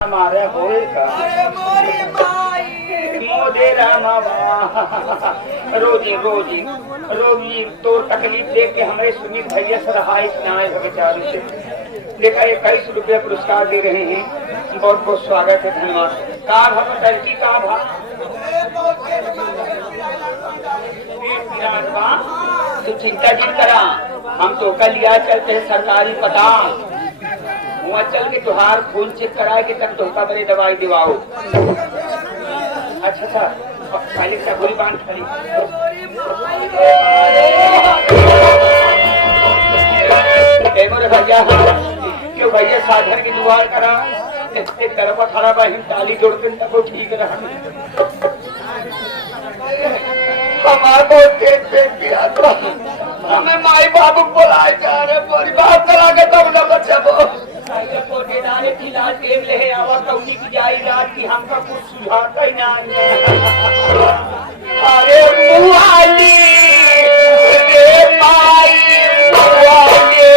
हमारे होएगा मोदे रामा रोजी रोजी रोगी तो तकलीफ देख के हमारे सुमित भैया से रहा इतना बेचारे से देखा 21 रुपया पुरस्कार दे रहे हैं। बहुत बहुत स्वागत है, धन्यवाद। का लड़की का तो चिंता जिन करा, हम तो कल लिया चलते हैं सरकारी पताल वहाँ चल के तुहार खून चेक कराए के तब धोखा बड़े दवाई दिवाओ। अच्छा अच्छा पहले क्या गोली बांध खड़ी भैया क्यों भैया साधन की दुआर करा एक तरफ खड़ा बहिन ताली जोड़ते तब ठीक रहा। हमारे बहुत पेट पिया था, हमें माई बाबू बुलाए जा रहे बोली बात करा के तब न बच्चा की जाई रात की हमका कुछ सुझाता ही ना। अरे मुआली रे माई मुआली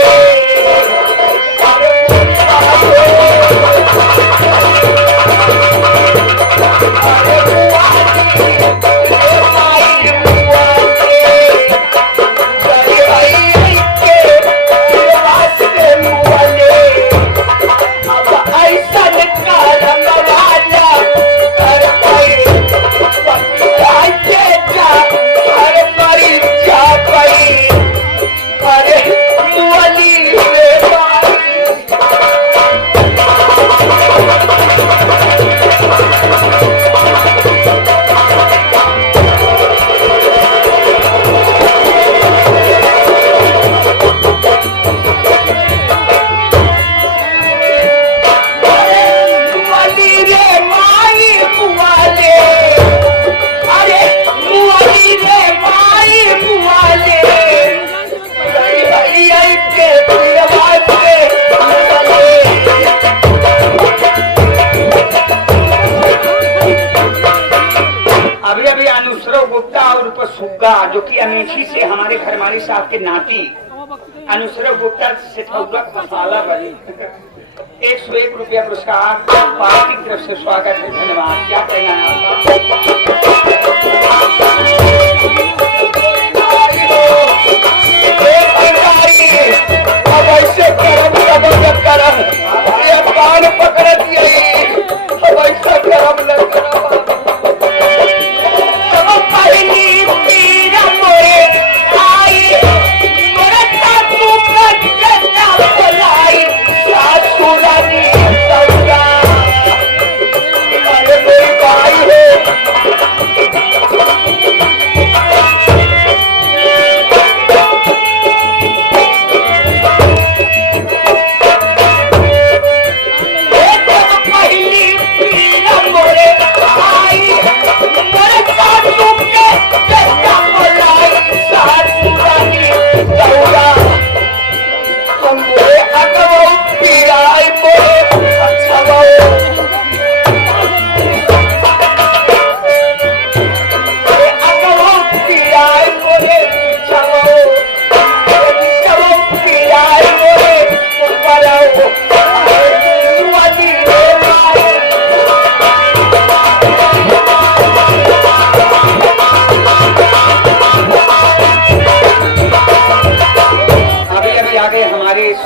जो कि अमेठी से हमारे घर मालिक साहब के नाती अनुसरव गुप्ता से मसाला बनी 101 रुपया पुरस्कार पार्टी की तरफ से स्वागत है, धन्यवाद। क्या कहना है अब ऐसे करम ये पान पकड़ दिए अब ऐसा करम न करो।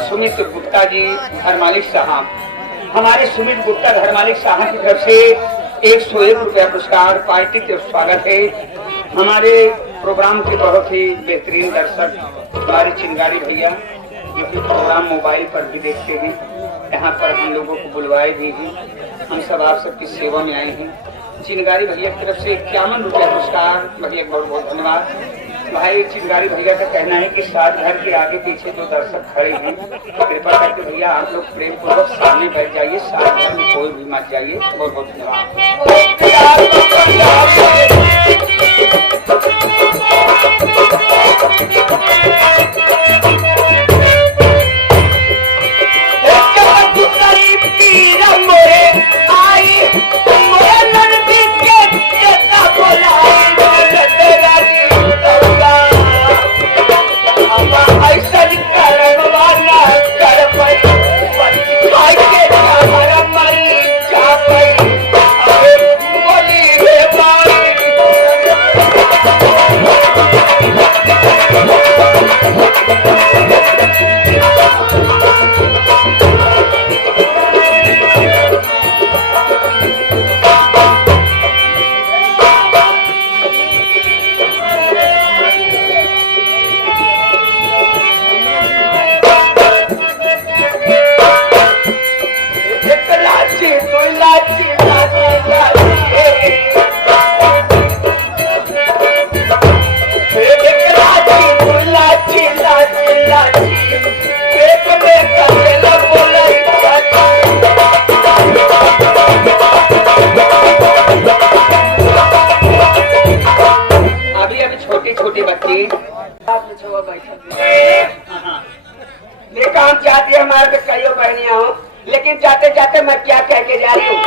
सुमित गुप्ता जी घर मालिक साहब, हमारे सुमित गुप्ता घर मालिक साहब की तरफ से 101 रुपया पुरस्कार पार्टी के स्वागत है। हमारे प्रोग्राम के बहुत ही बेहतरीन दर्शक हमारे चिंगारी भैया जो कि प्रोग्राम मोबाइल पर भी देखते हैं, यहाँ पर हम लोगों को बुलवाए भी हैं। हम सब आप सबकी सेवा में आए हैं। चिंगारी भैया की तरफ से 51 रुपया पुरस्कार, भैया बहुत बहुत धन्यवाद। भाई चिंगारी भैया का कहना है कि साथ घर के आगे पीछे जो दर्शक खड़े हैं कृपा करके भैया आप लोग प्रेम पूर्वक सामने बैठ जाइए, साथ घर में कोई भी मत जाइए। बहुत बहुत धन्यवाद। लाची लाची लाची लाची लाची लाची पेट में कचला बोलाई अभी अभी छोटी छोटी बच्ची देखा हम चाहती है हमारे पे कईयों बहनियां हो, लेकिन जाते जाते मैं क्या कह के जा रही हूँ।